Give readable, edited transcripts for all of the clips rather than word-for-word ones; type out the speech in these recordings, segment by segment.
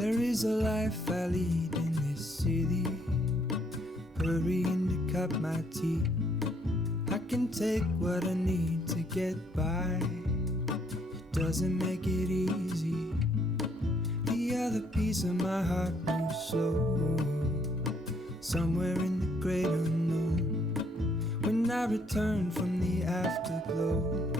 There is a life I lead in this city, hurrying to cut my teeth. I can take what I need to get by. It doesn't make it easy. The other piece of my heart moves slow, somewhere in the great unknown. When I return from the afterglow,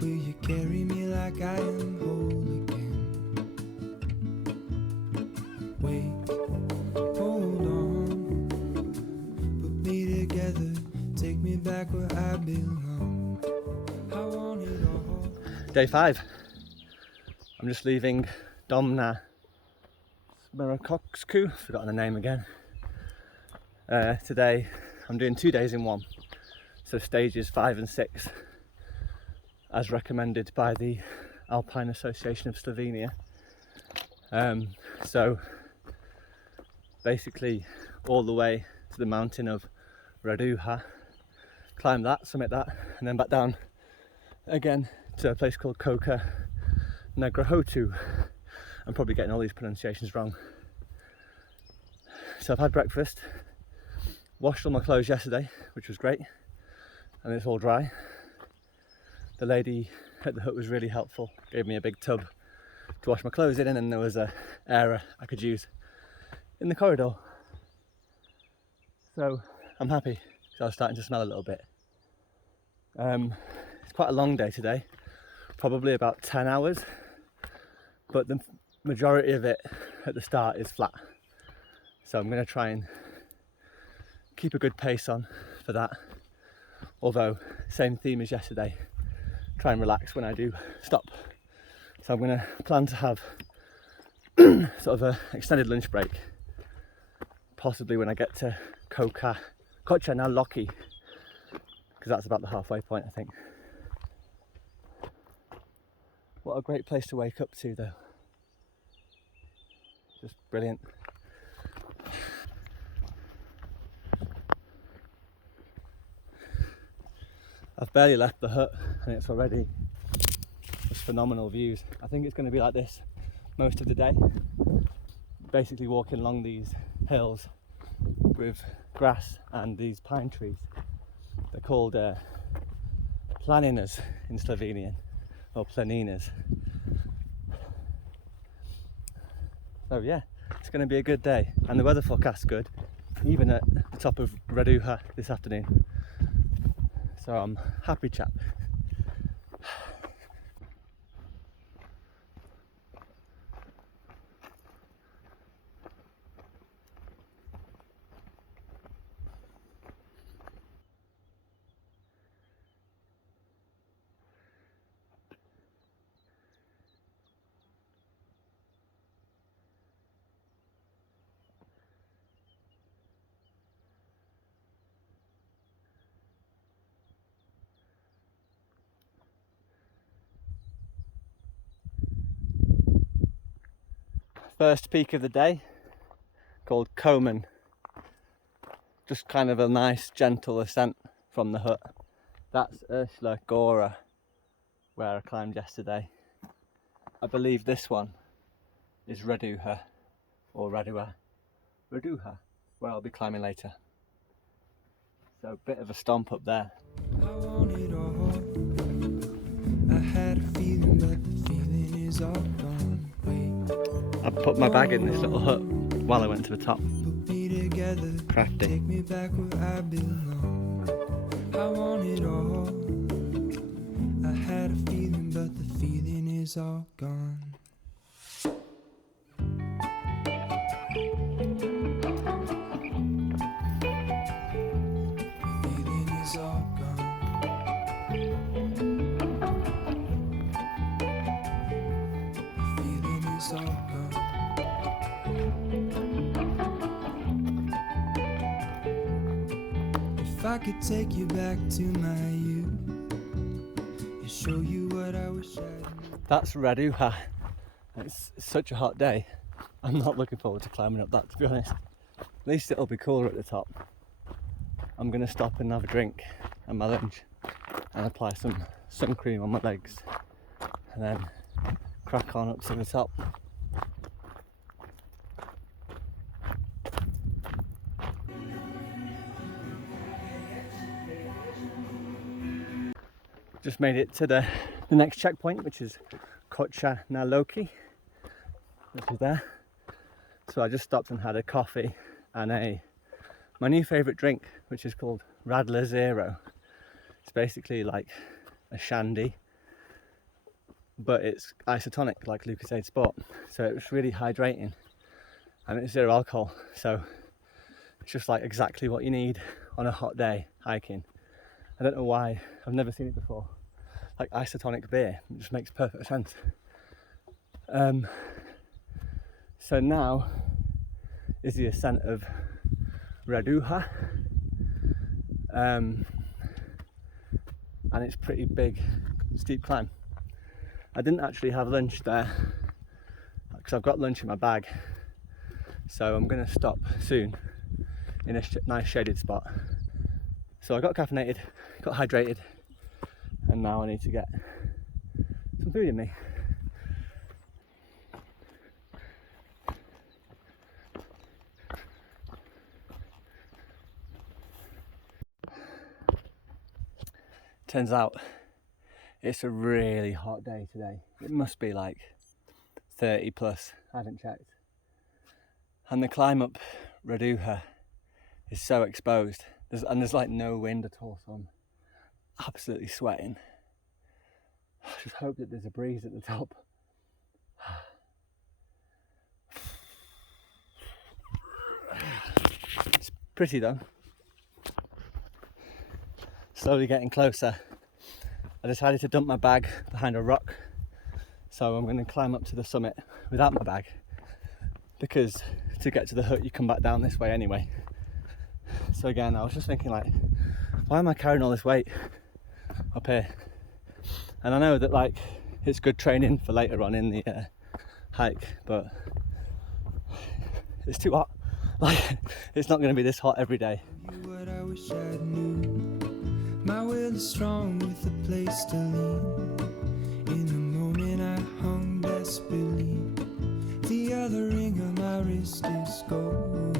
will you carry me like I am whole again? Wait, hold on, put me together, take me back where I belong. I want it all. Day 5. I'm just leaving Domna Smrekovcu, forgotten the name again. Today I'm doing 2 days in one, so stages 5 and 6 as recommended by the Alpine Association of Slovenia. So basically all the way to the mountain of Raduho, climb that, summit that, and then back down again to a place called Koča na Grohotu. I'm probably getting all these pronunciations wrong. So I've had breakfast, washed all my clothes yesterday, which was great, and it's all dry. The lady at the hut was really helpful, gave me a big tub to wash my clothes in, and then there was a area I could use in the corridor. So I'm happy, because I was starting to smell a little bit. It's quite a long day today, probably about 10 hours, but the majority of it at the start is flat. So I'm going to try and keep a good pace on for that. Although, same theme as yesterday, try and relax when I do stop. So I'm going to plan to have sort of an extended lunch break, possibly when I get to Koča na Loki, because that's about the halfway point, I think. What a great place to wake up to though. Just brilliant. I've barely left the hut and it's already just phenomenal views. I think it's going to be like this most of the day. Basically walking along these hills with grass and these pine trees. They're called planinas in Slovenian, or planinas. So yeah, it's going to be a good day, and the weather forecast's good, even at the top of Raduho this afternoon. So I'm happy chap. First peak of the day, called Coman. Just kind of a nice gentle ascent from the hut. That's Ursula Gora, where I climbed yesterday. I believe this one is Raduho, or Radua. Raduho, where I'll be climbing later. So a bit of a stomp up there. I want it all. I had a feeling, but the feeling is all gone. Wait. I put my bag in this little hut while I went to the top. Put me together, Crafty. take me back where I belong. I want it all. I had a feeling, but the feeling is all gone. Feeling is all gone. Feeling is all gone. If I could take you back to my youth and show you what I wish I knew. That's Raduho. It's such a hot day. I'm not looking forward to climbing up that, to be honest. At least it'll be cooler at the top. I'm going to stop and have a drink and my lunch and apply some sun cream on my legs and then crack on up to the top. just made it to the next checkpoint, which is Koča na Loki, which is there. So I just stopped and had a coffee and my new favourite drink, which is called Radler Zero. It's basically like a shandy, but it's isotonic like Lucozade Sport, so it's really hydrating and it's zero alcohol, so it's just like exactly what you need on a hot day hiking. I don't know why, I've never seen it before, like isotonic beer. It just makes perfect sense. So now is the ascent of Raduho, and it's pretty big, steep climb. I didn't actually have lunch there because I've got lunch in my bag, so I'm going to stop soon in a nice shaded spot. So I got caffeinated, got hydrated, and now I need to get some food in me. Turns out it's a really hot day today. It must be like 30 plus, I haven't checked. And the climb up Raduho is so exposed. There's like no wind at all, so I'm absolutely sweating. I just hope that there's a breeze at the top. It's pretty though. Slowly getting closer. I decided to dump my bag behind a rock, so I'm going to climb up to the summit without my bag, because to get to the hut you come back down this way anyway. So again, I was just thinking like, why am I carrying all this weight up here? And I know that like it's good training for later on in the hike, but it's too hot. Like, it's not going to be this hot every day. What I wish I knew. My will is strong with a place to lean. In the moment I hung desperately. The other ring on my wrist is gold,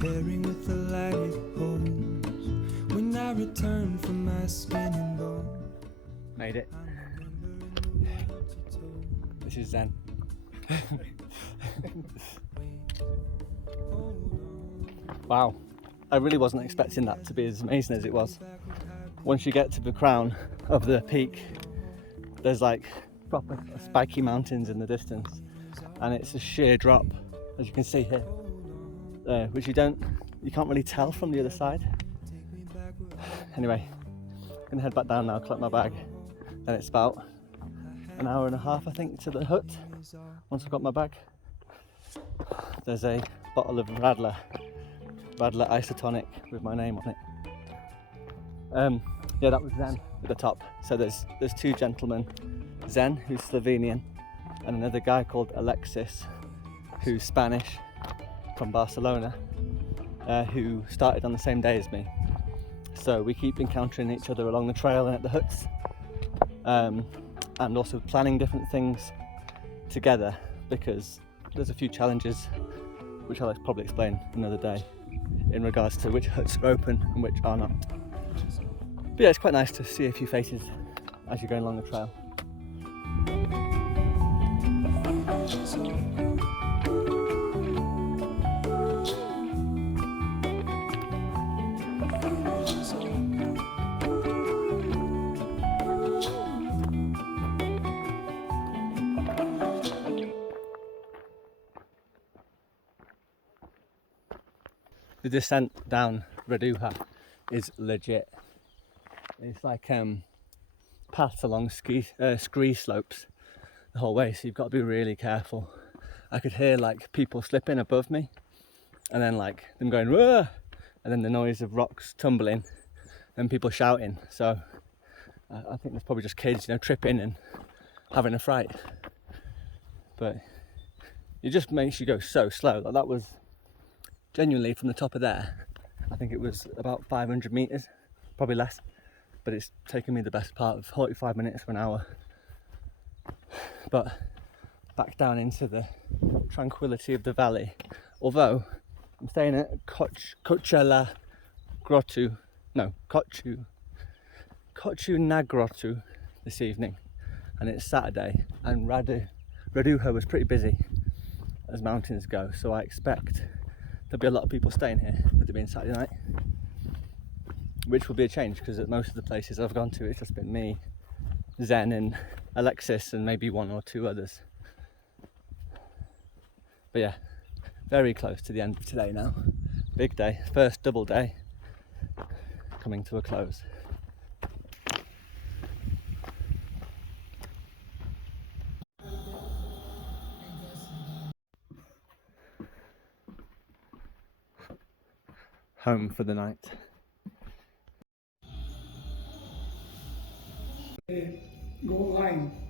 pairing with the light it holds. When I return from my skin and bone. Made it. This is Zen. Wow, I really wasn't expecting that to be as amazing as it was. Once you get to the crown of the peak, there's like proper spiky mountains in the distance, and it's a sheer drop, as you can see here, which you can't really tell from the other side. Anyway, I'm gonna head back down now, collect my bag, and it's about an hour and a half I think to the hut. Once I've got my bag, there's a bottle of Radler isotonic with my name on it. Yeah, that was Zen at the top. So there's two gentlemen, Zen, who's Slovenian, and another guy called Alexis, who's Spanish, from Barcelona, who started on the same day as me. So we keep encountering each other along the trail and at the huts, and also planning different things together, because there's a few challenges which I'll probably explain another day in regards to which huts are open and which are not. But yeah, it's quite nice to see a few faces as you're going along the trail. The descent down Raduho is legit. It's like paths along scree slopes the whole way, so you've got to be really careful. I could hear like people slipping above me, and then like them going "Whoa!" and then the noise of rocks tumbling and people shouting. So I think there's probably just kids, tripping and having a fright. But it just makes you go so slow. Like that was genuinely from the top of there, I think it was about 500 meters, probably less, but it's taken me the best part of 45 minutes to an hour. But back down into the tranquility of the valley, although I'm staying at Koča la Grohotu, Koču na Grohotu this evening, and it's Saturday, and Raduho was pretty busy as mountains go, so I expect there'll be a lot of people staying here with it being Saturday night, which will be a change because at most of the places I've gone to it's just been me, Zen and Alexis and maybe one or two others. But yeah, very close to the end of today now. Big day, first double day coming to a close. Home for the night. Goal line.